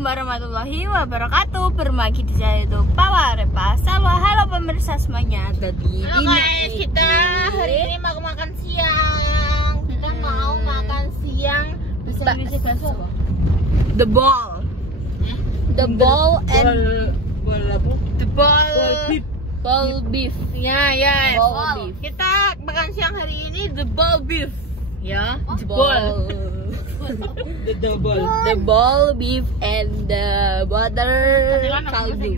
Assalamualaikum warahmatullahi wabarakatuh. Bermagi di saya itu Pawa Repa Salwa. Halo pemirsa semuanya. Tadi halo guys, kita hari ini mau makan siang. Kita mau makan siang. Bisa bakso apa? The ball. The ball and ball beef. Ya, ya. Ball beef. Kita makan siang hari ini the ball beef. Ya, The ball. The ball beef and the butter kaldu.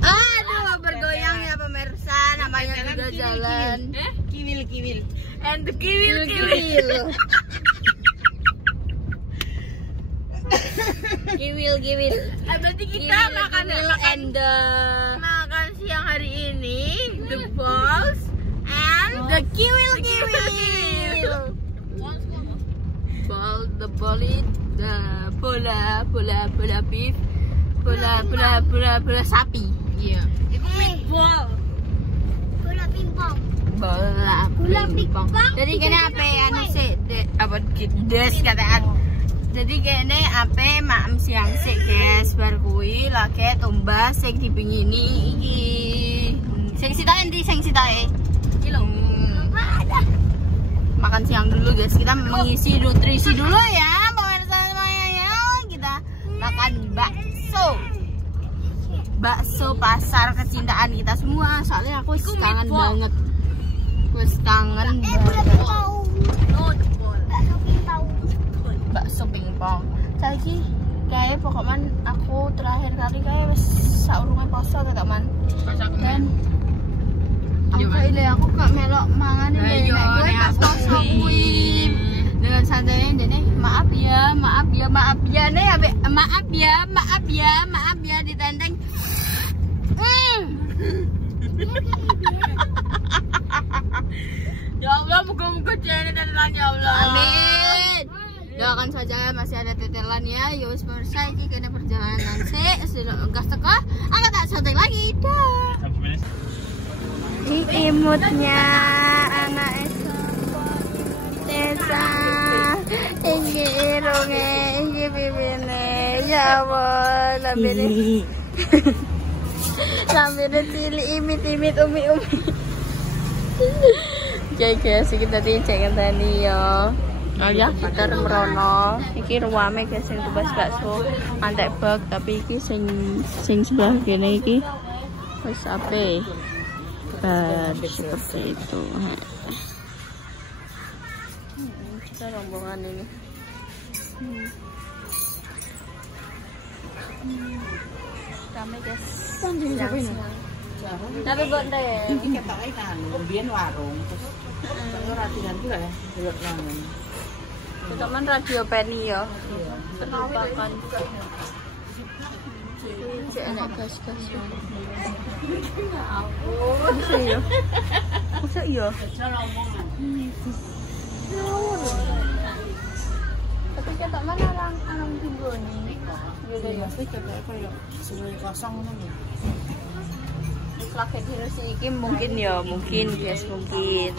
Aduh, bergoyang ya pemirsa. Namanya juga jalan. Kiwil. And the kiwil. Kiwil. Berarti kita makan and the makan siang hari ini the balls and the kiwil. The bola beef, bola sapi. iya. Itu meatball. Bola pingpong. Jadi kene ape anu sik apa des kataan. Jadi kene ape maem siang sik guys, bar kuwi lagi tumbas sing dipingini iki. Sing sitae ndi sing sitae? Iki lho. Makan siang dulu guys, kita mengisi nutrisi dulu ya pemirsa semuanya ya. Kita makan bakso pasar kecintaan kita semua, soalnya aku kangen banget. Bakso pingpong. Saiki kayak pokoknya aku terakhir kali kayak wis saurunge poso teman. Dan aku gak melok mangan ini. Gue pas poso kuwi dengan santainya jadi maaf ya ditenteng. Ya Allah, muka-muka jadi tetelan ya Allah. Amin. Doakan saja masih ada tetelan ya. Yus pemirsa iki kene perjalanan sik sedang gas teko. Angkat tak santai lagi. Dah. Iki imutnya anak Tessa. Iki irunge, iki bibine. Ya Allah, lambene. Lambene cilik imit-imit umi. Oke guys, kita dicek tadi ya. Oh ya, kita merono. Iki ruame guys sing tebas bakso antek bag, tapi iki sing sebelah kene iki wis ape. Seperti itu. Kita rombongan ini. Ramai guys. Tapi buat deh. Ini ketoknya kan, kemudian warung, terus latihan juga ya, lihat nangan. Kita man radio Penny ya. Penampakan. Ini enak gas-gas. Masa iya? Masa iya? Tapi kita mana orang tunggu nih? Yaudah ya. Tapi katanya kayak semuanya kosong nih. Lagi virus ini mungkin ya, mungkin guys, mungkin.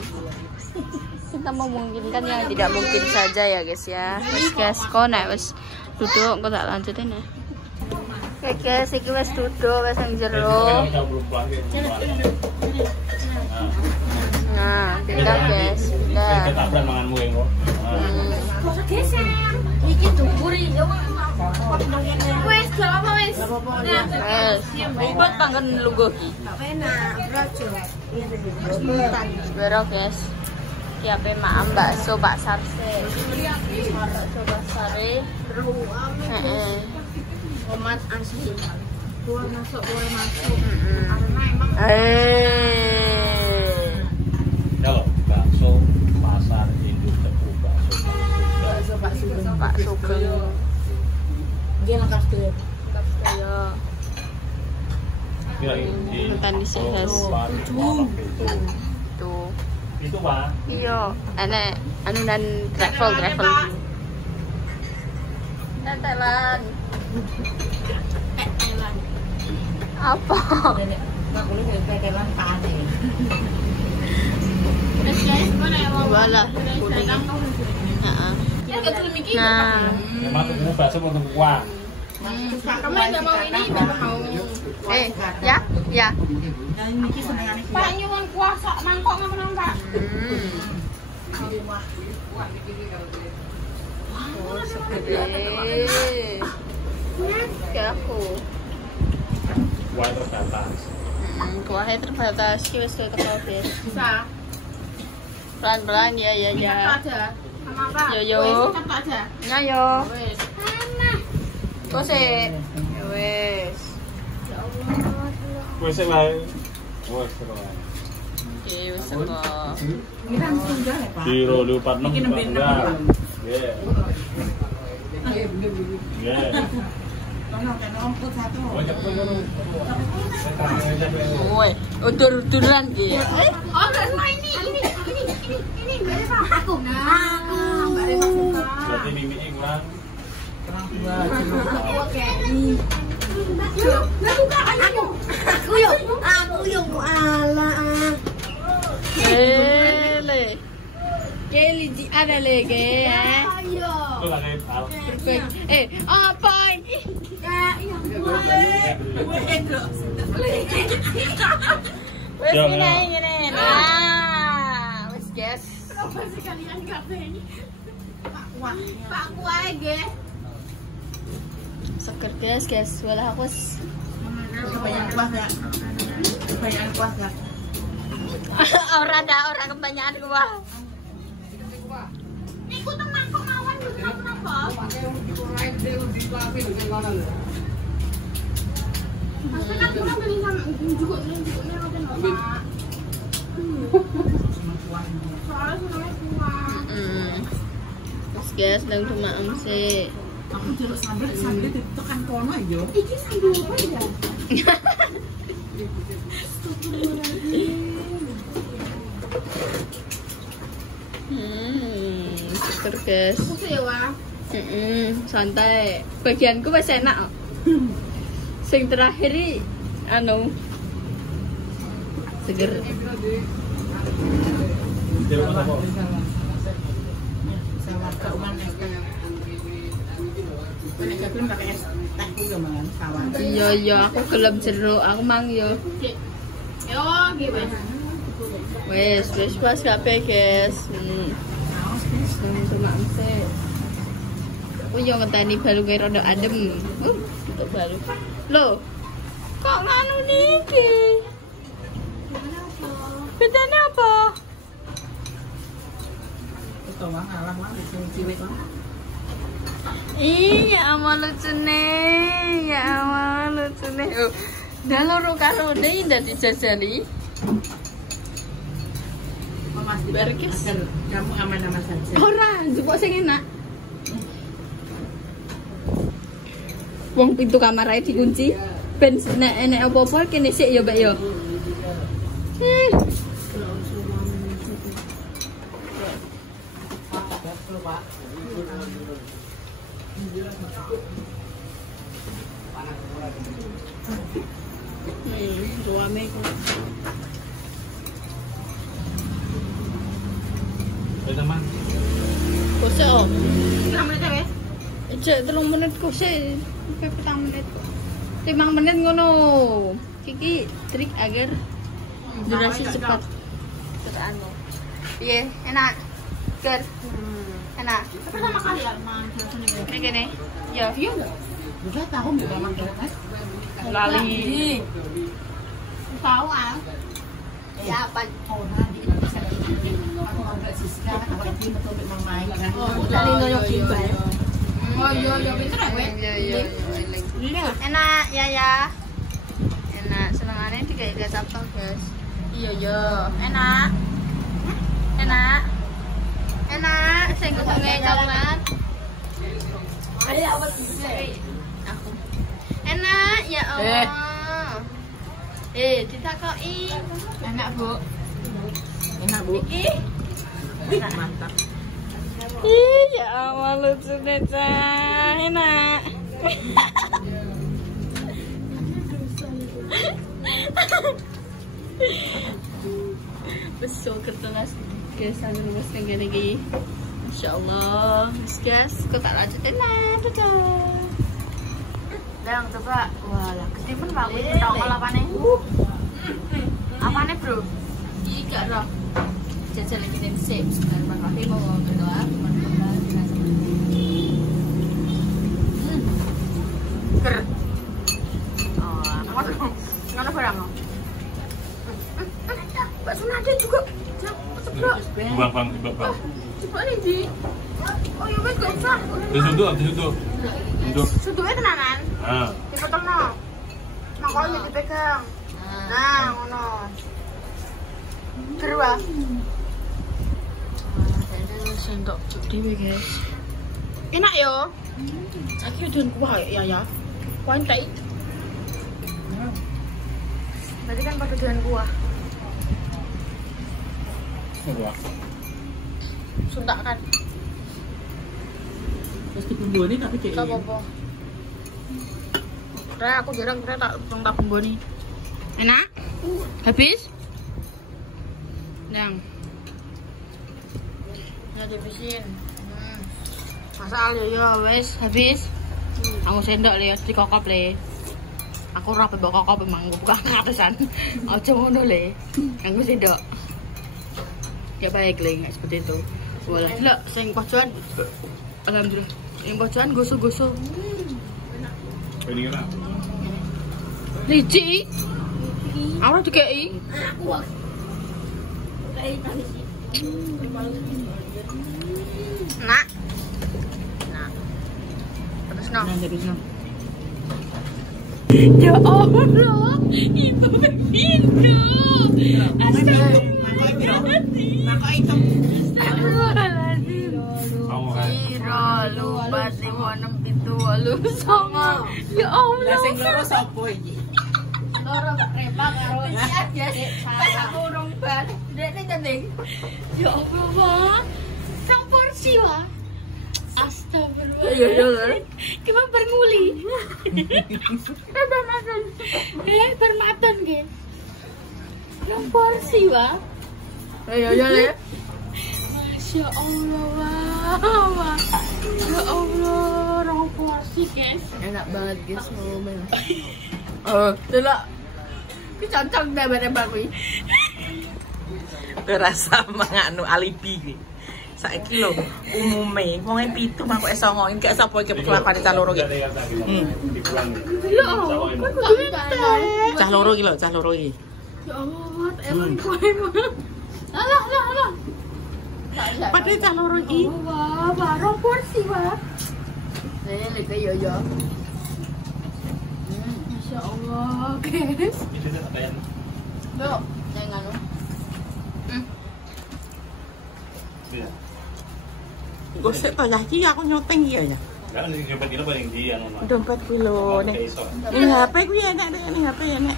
Kita memungkinkan yang tidak mungkin saja ya guys ya. Guys, kok nek wis duduk kok tak lanjutin ya. Oke guys, iki wis duduk wis nang jero. Nah, tinggal guys. Nah. Ketabrak manganmu ya kok. Kok geser. Iki dukuri yo. Wes, gak apa wes. Wes, ribet tangan lungguh iki. Gak enak, brojo. Bero guys. Ki ape maam bakso pasar sih. Bakso pasare. Heeh. Tomat asli. Buah masuk. Kalau bakso pasar induk tebu Pak Sugeng. Dia lengkap sekali. Makan di sini tuh. Itu Pak. Iya, enak anu dan travel. Tetelan. Apa? Nggak boleh tetelan panen. Terus guys, mana yang mau Walah, kuning. Heeh. Nah, Nah, Memang tuh bakso mau kuah. Kamu nggak mau ini, nggak mau. Ya, ya. Pak nyuwun kuasa mangkok ngono Pak. Oh, segede. Kayak aku. Kuah terbatas. Kuahnya terbatas. Wis tuh teko wis. Bisa. Pelan-pelan ya. Aja. Sama apa? Yo. Aja. Ya yo. Wes. Kok sih? Ya wis. Ya Allah. Wes wae. Wes terus. Oke, wis teko. Ini kan tunggal ya, Pak. Di Rolo 46 Iki nembe enggak. Ya. Ya. Ono kan omput satu. Woi, udur-uduran ki. Oh, ini. Mbak Reva. Aku. Mbak Reva suka. Berarti mimi kurang. Kurang dua. Oke. Yuk, buka anakku. Aku yuk ala. Le. Keli di ada lagi ya. Ayo. Itu lah kayak al. Perfect. Apa ini? Wes ngene. Nah, wes guys. Kenapa sih kalian kabeh ini? Pak kuah ge. Seger guys. Walah aku Kebanyakan kuah enggak? Kebanyakan kuah enggak? orang kebanyakan kuah. Niku teman kemauan kenapa? Maksudnya aku kan beli sama juga nih ada Pak. Soalnya semuanya kuah. Terus guys, nang cuma sih. Aku jeruk sambal ditekan kono yo. Iki sambil apa ya? Seger guys. Oke ya, Wah. Santai. Bagianku wis enak. Sing terakhir iki seger. Sama kauman es teh. Nek gelem pakai es teh juga mangan kawan. Iya, aku gelem jeruk, aku mang yo. Yo, gimana? Wes pas kabeh guys. Cuma sih. Aku yo ngenteni balu kaya rada adem. Untuk balu. Loh. Kok nganu niki? Bedanya apa? Terus tawang alam mah sing cilik kok. Iya, amal lucune. Ya amal lucune. Oh, dah loro karo deh ndak dijajali. Mas Berkes. Kamu aman-aman saja. Ora, njupuk sing enak. Wong pintu kamar ae dikunci. Ben nek apa-apa kene sik ya, Mbak ya. Ruame kok. Teman. Kosok. Berapa menit ya? Cek 3 menit kosek. Sampai 4 menit. 5 menit ngono. Kiki trik agar durasi cepat. Anu. Piye? Enak. Ger. Enak. Pertama kali ya, Mang. Ini gini. Ya. Iya enggak? Udah tahu enggak makan kan? Lali. Tahu ah. Ya, apa? Oh, nanti kita bisa aku ngobrol sisi kan kalau ini betul memang main kan. Oh, dari ngoyo kimbal. Oh, iya, pinter ya, Wek? Iya. Enak ya. Enak, senengane digawe sambal, guys. Iya. Enak. Sing kutunge coklat. Ayo, apa sih? Aku. Enak ya Allah. Ditakoki. Enak, Bu. Enak, Bu. Iki. Enak, mantap. Ya Allah lucu deh, Cah. Enak. Besok kertas guys, aku nulis tinggal lagi. Masya Allah, guys, kok tak lanjutin lah, dadah. Dang, coba. Walah, Steven Pak, wis tau apane? Apane, Bro? Iki gak roh. Jajal lagi ning sip, sebentar Pak Kafe mau berdoa. Ker. Oh, ngono barang. Bakso nade juga. Ceplok. Bang. Coba nih, Di. Oh, iya wis gak usah. Duduk. Suduke tenanan. Ah. Dipotongno. Makanya dipegang. Nah, ngono. Seru ah. Ada sendok dhewe, guys. Enak yo. Saiki udah kuah ya. Kuah entek. Berarti kan pada dengan kuah. Wah. Suntak kan. Terus dibumbuni tapi kayak Gak apa-apa. Aku jarang tak bumbuni. Enak? Habis? Yang dihabisin. Masal ya wes habis. Aku sendok le dikokop le. Aku ora mbok kokop emang bukan ngatesan. Aja ngono le. Aku sendok. Ya baik le nggak seperti itu. Walah, lho sing pojokan alhamdulillah. Yang pojokan gosok-gosok. Ini kena. Lici. Ora dikeki. Nak. Terus no. Ya Allah, Ibu Pintu. Astagfirullahaladzim. Astagfirullahaladzim. Siro, lupa sih mau pintu lu sama. Ya Allah. Lah sing loro sapa iki? Loro repak karo Pas aku urung ban, dekne kending. Ya Allah, Wak. Sang porsi, Wak. Astagfirullah. Iya. Gimana bernguli? Bermatan. Bermatan, guys. Sang porsi, Wak. Ya. Masya Allah, Wak. Ya Allah, rong porsi, guys. Enak banget, guys. Oh, delok. Ki cocok deh bareng-bareng kuwi. Berasa manganu alibi kuwi. Saiki lho umume wong 7 mangko iso ngomong gak sapa iki kelakuane cah loro iki. Dibuang. Ya Allah, Cah loro iki lho, cah loro iki. ya Allah, emang kowe mah. Alah. Padahal cah loro iki. Wah, barong porsi, Wak. Lele ya. Masya Allah, guys. Itu apa ya? Loh, yang anu. Iya. Gosek to ya iki aku nyoteng iki ya. Lah ning dompet kira paling di anu mah. Dompet kuwi lho nek. Ning HP kuwi enak ning HP enak.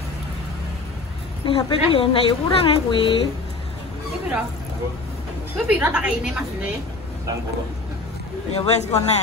Ning HP kuwi enak ya kurang ae kuwi. Iki piro? Kuwi piro tak kayak ini Mas Le? 60. Ya wes kone.